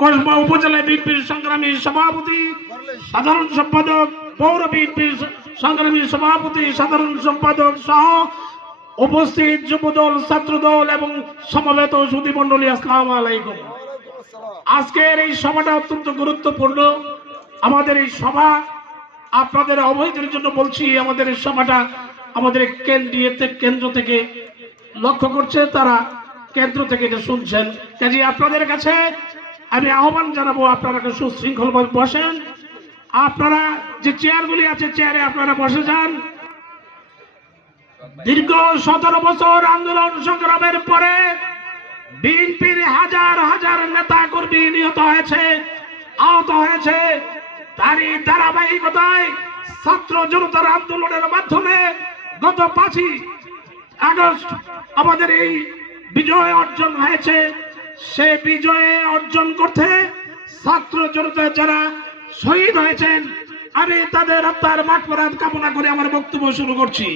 কসবা উপজেলা বিএনপির সংগ্রামী সভাপতি, সাধারণ সম্পাদক, পৌর বিএনপির সংগ্রামী সভাপতি, সাধারণ সম্পাদক সহ উপস্থিত যুবদল, ছাত্রদল এবং সমবেত সুধী মণ্ডলী, আসসালামু আলাইকুম। আজকের এই সভাটা অত্যন্ত গুরুত্বপূর্ণ। আমাদের এই সভা আপনাদের অবহিতের জন্য বলছি, আমাদের এই সভাটা আমাদের কেন্দ্র থেকে লক্ষ্য করছে, তারা কেন্দ্র থেকে এটা শুনছেন। কাজে আপনাদের কাছে আমি আহ্বান জানাবো, আপনারা সুশৃঙ্খলভাবে বসেন। আপনারা যে চেয়ারগুলি আছে, চেয়ারে আপনারা বসে যান। দীর্ঘ 17 বছর আন্দোলন সংগ্রামের পরে বিএনপির হাজার হাজার নেতা কর্মী নিহত হয়েছে, আহত হয়েছে। তারই ধারাবাহিকতায় ছাত্র জনতার আন্দোলনের মাধ্যমে গত 5ই আগস্ট আমাদের এই বিজয় অর্জন হয়েছে। সে বিজয়ে অর্জন করতে ছাত্র জনতা যারা শহীদ হয়েছেন, আমি তাদের আত্মার মাগফিরাত কামনা করে আমার বক্তব্য শুরু করছি।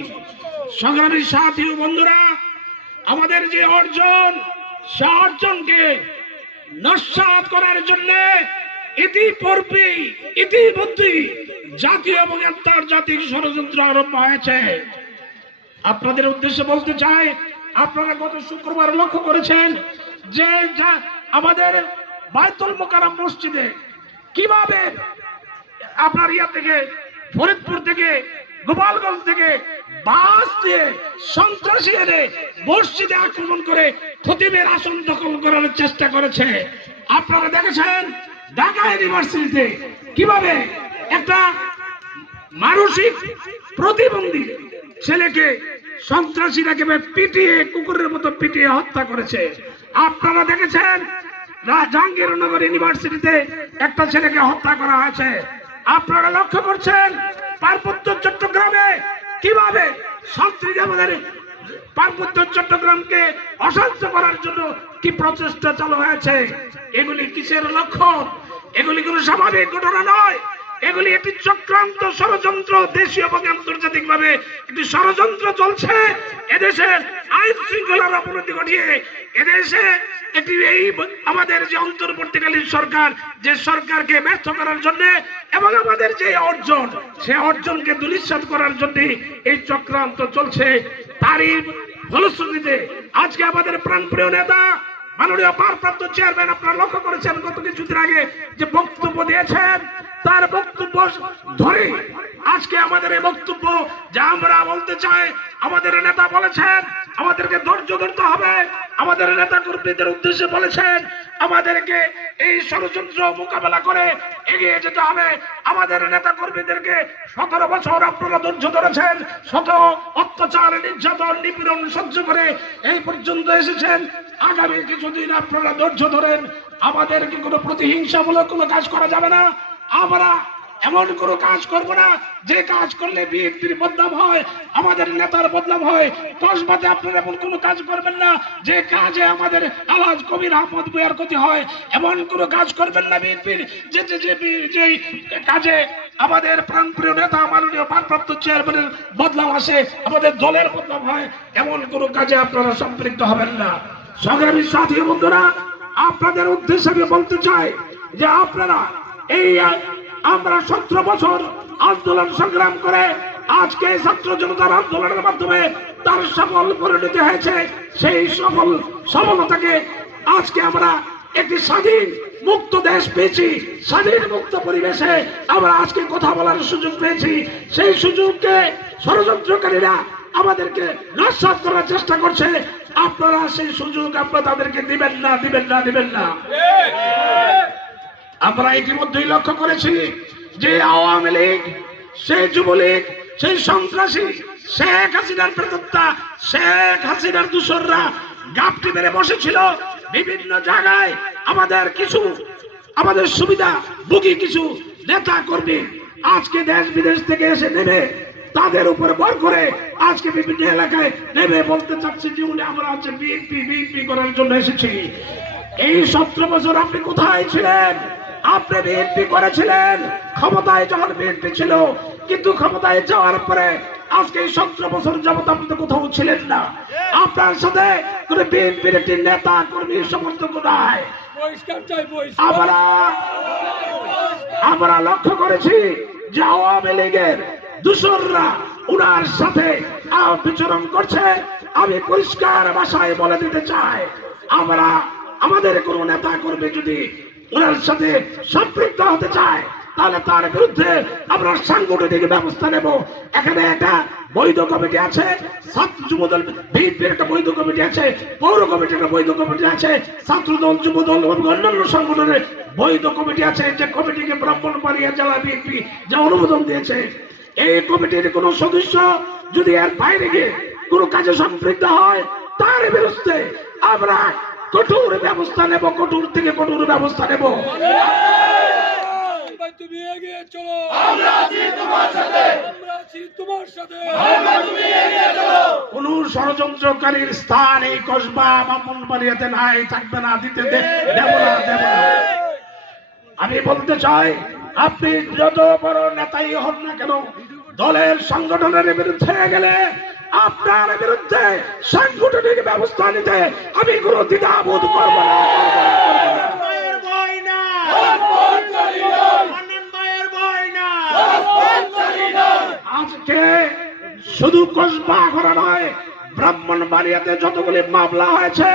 সংগ্রামী সাথী ও বন্ধুরা, আমাদের যে অর্জন, সে অর্জনকে নস্যাৎ করার জন্য ইতিমধ্যে জাতীয় এবং আন্তর্জাতিক ষড়যন্ত্র আরম্ভ হয়েছে। আপনাদের উদ্দেশ্যে বলতে চাই, আপনারা গত শুক্রবার লক্ষ্য করেছেন যে আমাদের বায়তুল মোকাররম মসজিদে কিভাবে আপনার থেকে ফরিদপুর থেকে, গোপালগঞ্জ থেকে বাস দিয়ে সন্ত্রাসী এনে মসজিদে আক্রমণ করে খতিবের আসন দখল করার চেষ্টা করেছে। আপনারা দেখেছেন ঢাকা ইউনিভার্সিটিতে কিভাবে একটা মানসিক প্রতিবন্ধী ছেলেকে সন্ত্রাসীরা কিভাবে পিটিয়ে, কুকুরের মতো পিটিয়ে হত্যা করেছে। আপনারা দেখেছেন জাহাঙ্গীরনগর ইউনিভার্সিটিতে একটা ছেলেকে হত্যা করা হয়েছে। আপনারা লক্ষ্য করছেন পার্বত্য চট্টগ্রামে কিভাবে সন্ত্রাসী আমাদের পার্বত্য চট্টগ্রামকে অশান্ত করার জন্য কি প্রচেষ্টা চালু হয়েছে। এগুলি কিসের লক্ষণ? এগুলি কোনো স্বাভাবিক ঘটনা নয়। এগুলি একটি চক্রান্ত ষড়যন্ত্র, দেশীয় এবং আন্তর্জাতিক ভাবে একটি ষড়যন্ত্র চলছে এদেশের আইন শৃঙ্খলার অবনতি ঘটিয়ে এদেশে একটি এই আমাদের যে অন্তর্বর্তীকালীন সরকার, যে সরকারকে ব্যর্থ করার জন্য এবং আমাদের যে অর্জন, সে অর্জনকে ধূলিসাৎ করার জন্য এই চক্রান্ত চলছে। তারই ফলশ্রুতিতে আজকে আমাদের প্রাণপ্রিয় নেতা মাননীয় ভারপ্রাপ্ত চেয়ারম্যান, আপনারা লক্ষ্য করেছেন গত কিছুদিন আগে যে বক্তব্য দিয়েছেন, তার বক্তব্য ধরে আজকে আমাদের এই বক্তব্য যা আমরা বলতে চাই, আমাদের নেতা বলেছেন আমাদেরকে ধৈর্য ধরতে হবে। আমাদের নেতা কর্মীদের উদ্দেশ্যে বলেছেন আমাদেরকে এই ষড়যন্ত্র মোকাবেলা করে এগিয়ে যেতে হবে। আমাদের নেতা কর্মীদেরকে 17 বছর আপনারা ধৈর্য ধরেছেন, শত অত্যাচার, নির্যাতন, নিপীড়ন সহ্য করে এই পর্যন্ত এসেছেন। আগামী কিছুদিন আপনারা ধৈর্য ধরেন। আমাদেরকে কোনো প্রতিহিংসামূলক কোনো কাজ করা যাবে না। আমরা এমন কোনো কাজ করব না যে কাজ করলে বিএনপির বদনাম হয়, আমাদের নেতার বদনাম হয়। কসবাতে আপনারা এমন কোনো কাজ করবেন না যে কাজে আমাদের আওয়াজ কবির আহমদ ভূঁইয়ার ক্ষতি হয়। এমন কোনো কাজ করবেন না বিএনপির যে কাজে আমাদের প্রাণপ্রিয় নেতা মাননীয় ভারপ্রাপ্ত চেয়ারম্যানের বদনাম আসে, আমাদের দলের বদনাম হয়। এমন কোনো কাজে আপনারা সম্পৃক্ত হবেন না। সংগ্রামী সাথী বন্ধুরা, আপনাদের উদ্দেশ্যে আমি বলতে চাই যে আপনারা এই আমরা 17 বছর আন্দোলন সংগ্রাম করে আজকে ছাত্র জনতার আন্দোলনের মাধ্যমে তার সফল পরিণতি হয়েছে। সেই সফলতাকে আজকে আমরা একটি স্বাধীন মুক্ত দেশ পেয়েছি, স্বাধীন মুক্ত পরিবেশে আমরা আজকে কথা বলার সুযোগ পেয়েছি। সেই সুযোগকে ষড়যন্ত্রকারীরা আমাদেরকে নস্যাৎ করার চেষ্টা করছে। আপনারা সেই সুযোগ আপনারা তাদেরকে দিবেন না। আমরা ইতিমধ্যেই লক্ষ্য করেছি যে আওয়ামী লীগ, সেই যুবলীগ, সেই সন্ত্রাসী শেখ হাসিনার প্রেতাত্মা, শেখ হাসিনার দূষররা গাপটি মেরে বসেছিল বিভিন্ন জায়গায়। আমাদের সুবিধা বুকি কিছু নেতা কর্মী আজকে দেশ বিদেশ থেকে এসে নেমে তাদের উপর ভর করে আজকে বিভিন্ন এলাকায় নেমে বলতে চাচ্ছি যে আমরা হচ্ছে বিএনপি করার জন্য এসেছি। এই 17 বছর আপনি কোথায় ছিলেন? আপনি বিএনপি করেছিলেন ক্ষমতায় যখন বিএনপি ছিল, কিন্তু ক্ষমতায় যাওয়ার পরে আজকে এই 17 বছর যাবত আপনি তো কোথাও ছিলেন না। আপনার সাথে কোনো বিএনপির একটি নেতা কর্মী সমর্থক নাই। আমরা লক্ষ্য করেছি যে আওয়ামী লীগের দূষণরা উনার সাথে বিচরণ করছে। আমি পরিষ্কার ভাষায় বলে দিতে চাই, আমরা আমাদের কোন নেতা কর্মী যদি ওনার সাথে সম্পৃক্ত হতে চায় তাহলে তার বিরুদ্ধে আমরা সাংগঠনিক ব্যবস্থা নেব। এখানে একটা বৈধ কমিটি আছে, ছাত্র যুবদল বিএনপির একটা বৈধ কমিটি আছে, পৌর কমিটির একটা বৈধ কমিটি আছে, ছাত্রদল যুবদল এবং অন্যান্য সংগঠনের বৈধ কমিটি আছে। যে কমিটিকে ব্রাহ্মণবাড়িয়া জেলা বিএনপি যে অনুমোদন দিয়েছে, এই কমিটির কোন সদস্য যদি এর বাইরে গিয়ে কোন কাজে সম্পৃক্ত হয় তার বিরুদ্ধে আমরা কঠোর ব্যবস্থা নেব, কঠোর থেকে কঠোর ব্যবস্থা নেব। তুমি এগিয়ে চলো, আমরা আছি তোমার সাথে, আমরা আছি তোমার সাথে, আমরা তুমি এগিয়ে চলো। কোন ষড়যন্ত্রকারীর স্থান এই কসবা ব্রাহ্মণবাড়িয়াতে নাই, থাকবে না, দিতে দেব না, দেব না। আমি বলতে চাই, আপনি যত বড় নেতাই হন না কেন, দলের সংগঠনের বিরুদ্ধে গেলে আপনার বিরুদ্ধে সাংগঠনিক ব্যবস্থা নিতে আমি কোন দ্বিধাবোধ করব না। আজকে শুধু কসবা ঘোরা নয়, ব্রাহ্মণবাড়িয়াতে যতগুলি মামলা হয়েছে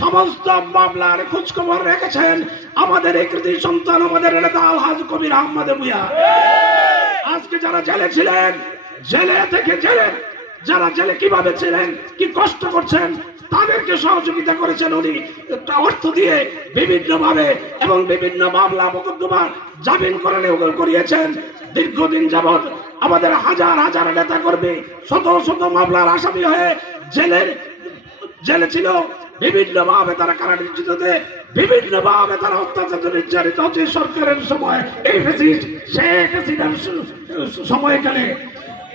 সমস্ত মামলার খোঁজখবর রেখেছেন আমাদের এই কৃতি সন্তান, আমাদের নেতা আলহাজ কবির আহমদ ভূঁইয়া। আজকে যারা জেলে ছিলেন, জেলে থেকে জেলে, যারা জেলে কিভাবে ছিলেন, কি কষ্ট করছেন, তাদেরকে সহযোগিতা করেছেন উনি অর্থ দিয়ে বিভিন্ন ভাবে এবং বিভিন্ন মামলা মোকদ্দমা জামিন করিয়েছেন। দীর্ঘদিন যাবৎ আমাদের হাজার হাজার নেতা কর্মী শত শত মামলার আসামি হয়ে জেলে ছিল। বিভিন্ন ভাবে তারা কারা নির্যাতিত, বিভিন্ন ভাবে তারা অত্যাচার নির্যাতিত হচ্ছে। সরকারের সময় এই শেখ হাসিনার সময়কালে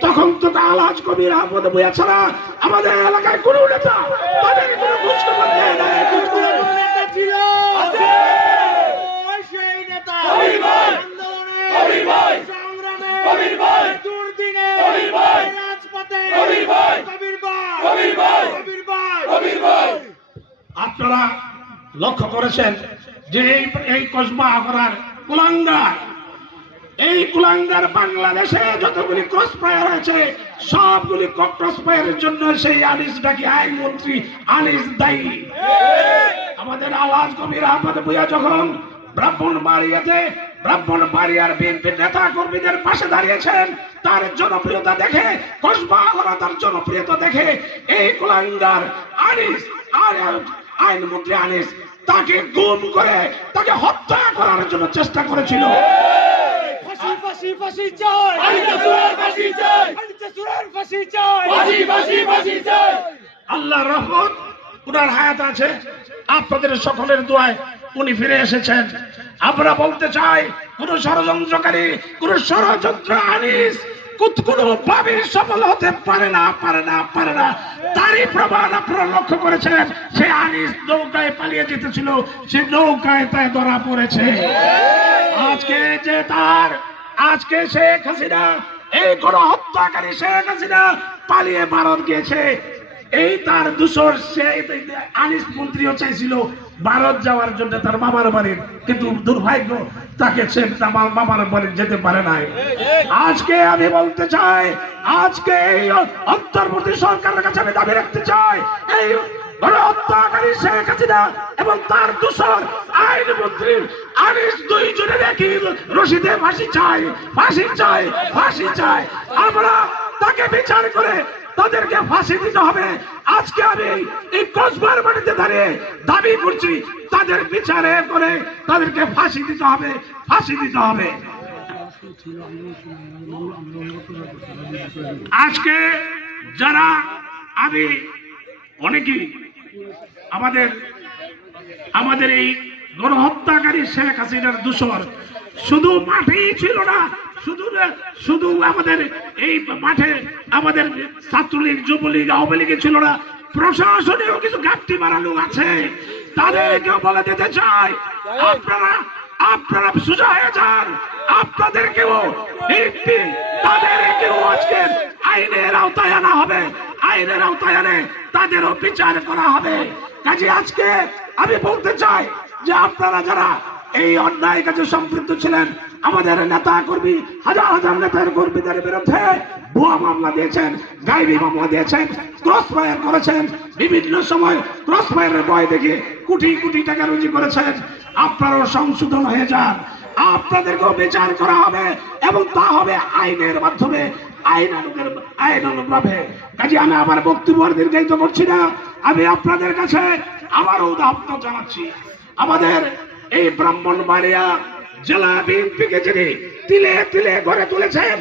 তখন তো আলহাজ কবির আহমদ ভূঁইয়া ছাড়া আমাদের এলাকায় কোন নেতা তাদের কোনো খোঁজখবর নেয় না। আপনারা লক্ষ্য করেছেন যে এই কসবা আগরার কুলাঙ্গার, এই কুলাঙ্গার বাংলাদেশে যতগুলি ক্রস ফায়ার হয়েছে সবগুলি ক্রস ফায়ারের জন্য সেই আনিস ডাকি আইনমন্ত্রী আনিস দায়ী। আমাদের আলহাজ কবির আহমদ ভূঁইয়া যখন ব্রাহ্মণবাড়িয়ার বিএনপির নেতা কর্মীদের পাশে দাঁড়িয়েছেন, তার জনপ্রিয়তা দেখে, কসবা আগরা তার জনপ্রিয়তা দেখে এই কুলাঙ্গার আনিস আইনমন্ত্রী আনিস তাকে গুম করে তাকে হত্যা করার জন্য চেষ্টা করেছিল। আল্লাহর রহমত, উনার হায়াত আছে, আপনাদের সকলের দোয়ায় উনি ফিরে এসেছেন। আমরা বলতে চাই, কোন ষড়যন্ত্রকারী, কোন ষড়যন্ত্র আনিস কোনোভাবে সফল হতে পারে না। তারই প্রমাণ আপনারা লক্ষ্য করেছেন। সে আনিস নৌকায় পালিয়ে যেতেছিল, সে নৌকায় তাই ধরা পড়েছে। আজকে শেখ হাসিনা, এই কোন হত্যাকারী শেখ হাসিনা পালিয়ে ভারত গিয়েছে। এই তার দূষর সে আনিস মন্ত্রীও চাইছিল ভারত যাওয়ার জন্য তার মামার বাড়ির, কিন্তু দুর্ভাগ্য তাকে সে মামার বাড়ি যেতে পারে নাই। আজকে আমি বলতে চাই, আজকে এই অন্তর্বর্তী সরকারের কাছে আমি দাবি রাখতে চাই, এই হত্যাকারী শেখ হাসিনা এবং তার দূষর আইনমন্ত্রী আনিস দুইজনের একই রশিদে ফাঁসি চাই। আমরা তাকে বিচার করে তাদেরকে ফাঁসি দিতে হবে। আজকে আমি এই কসবার মাটিতে দাঁড়িয়ে দাবি করছি, তাদের বিচারে করে তাদেরকে ফাঁসি দিতে হবে। আজকে যারা আমি অনেকেই আমাদের এই গণহত্যাকারী শেখ হাসিনার দূষর শুধু মাঠেই ছিল না, শুধু আমাদের এই মাঠে আমাদের ছাত্রলীগ, যুবলীগ, আওয়ামী লীগ ছিল না, প্রশাসনেও কিছু ঘাটতি মারা লোক আছে। তাদেরকেও বলে দিতে চাই, আপনারা সোজা হয়ে যান, আপনাদেরকেও তাদেরকেও আজকে আইনের আওতায় আনা হবে, আইনের আওতায় আনে তাদেরও বিচার করা হবে। কাজে আজকে আমি বলতে চাই, যে আপনারা যারা এই অন্যায় কাজে সম্পৃক্ত ছিলেন, আমাদের নেতা কর্মী, হাজার হাজার নেতার কর্মীদের বিরুদ্ধে ভুয়া মামলা দিয়েছেন, গায়েবী মামলা দিয়েছেন, ক্রস ফায়ার করেছেন, বিভিন্ন সময় ক্রস ফায়ারের ভয় দেখে কোটি কোটি টাকা রুজি করেছেন। আপনারাও সংশোধন হয়ে যান, আপনাদেরকেও বিচার করা হবে এবং তা হবে আইনের মাধ্যমে, আইনানুগভাবে। কাজে আমি আমার বক্তব্য আর দীর্ঘায়িত করছি না। আমি আপনাদের কাছে আবারও দায়িত্ব জানাচ্ছি, আমাদের এই ব্রাহ্মণবাড়িয়া জেলা বিএনপিকে যিনি তিলে তিলে গড়ে তুলেছেন,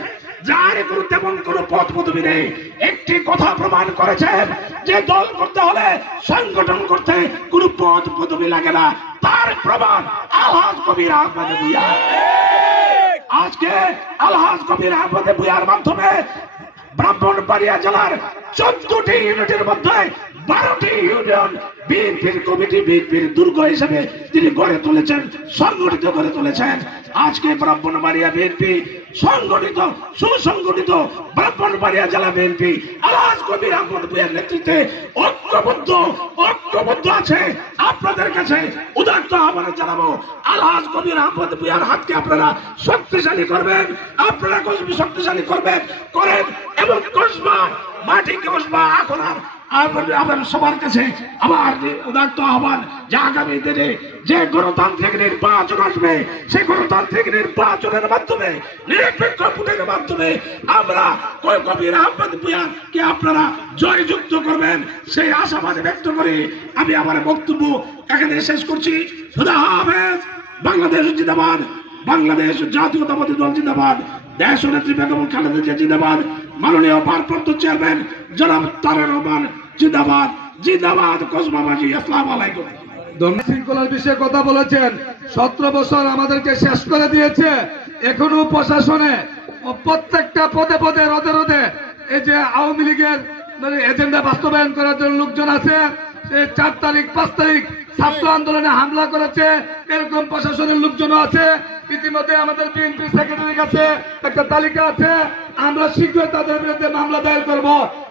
যার কোনো তেমন কোনো পদ পদবি নেই, একটি কথা প্রমাণ করেছেন যে দল করতে হলে, সংগঠন করতে কোনো পদ পদবি লাগে না, তার প্রমাণ আলহাজ কবির আহমদ ভূঁইয়া। আজকে আলহাজ কবির আহমদ ভূঁইয়ার মাধ্যমে ব্রাহ্মণবাড়িয়া জেলার 14টি ইউনিটের মধ্যে 12টি ইউনিয়ন বিএনপির কমিটি, বিএনপির দুর্গ হিসেবে তিনি গড়ে তুলেছেন, সংগঠিত করে তুলেছেন। আজকে ব্রাহ্মণবাড়িয়া বিএনপি সংগঠিত, সুসংগঠিত ব্রাহ্মণবাড়িয়া জেলা বিএনপি আলহাজ কবির আহমদ ভূঁইয়ার নেতৃত্বে ঐক্যবদ্ধ আছে। আপনাদের কাছে উদাত্ত আহ্বান জানাবো, আলহাজ কবির আহমদ ভূঁইয়ার হাতকে আপনারা শক্তিশালী করবেন, আপনারা কসবা শক্তিশালী করবেন, করেন এবং কসবা মাটি কসবা এখন আপনার সবার কাছে আবার উদাত্ত আহ্বান যে আগামী দিনে যে গণতান্ত্রিক নির্বাচন আসবে, সেই গণতান্ত্রিক নির্বাচনের মাধ্যমে, নিরপেক্ষ ভোটের মাধ্যমে আমরা কবির আহমদ ভূঁইয়াকে আপনারা জয়যুক্ত করবেন, সেই আশাবাদ ব্যক্ত করে আমি আমার বক্তব্য এখানে শেষ করছি। খুদা হাফেজ। বাংলাদেশ জিন্দাবাদ, বাংলাদেশ জাতীয়তাবাদী দল জিন্দাবাদ, দেশ নেত্রী বেগম খালেদা জিয়া জিন্দাবাদ, মাননীয় ভারপ্রাপ্ত চেয়ারম্যান জনাব তারেক রহমান জিন্দাবাদ, জিন্দাবাদ কসবাবাসী। আসসালামু আলাইকুম। শৃঙ্খলার বিষয়ে কথা বলেছেন, 17 বছর আমাদেরকে শেষ করে দিয়েছে। এখনো প্রশাসনে প্রত্যেকটা পদে পদে রোদে রোদে এই যে আওয়ামী লীগের এজেন্ডা বাস্তবায়ন করার জন্য লোকজন আছে। 4 তারিখ 5 তারিখ ছাত্র আন্দোলনে হামলা করেছে, এরকম প্রশাসনের লোকজনও আছে। ইতিমধ্যে আমাদের বিএনপি সেক্রেটারির কাছে একটা তালিকা আছে, আমরা শীঘ্রই তাদের বিরুদ্ধে মামলা দায়ের করব।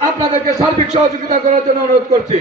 আপনাদেরকে সার্বিক সহযোগিতা করার জন্য অনুরোধ করছি।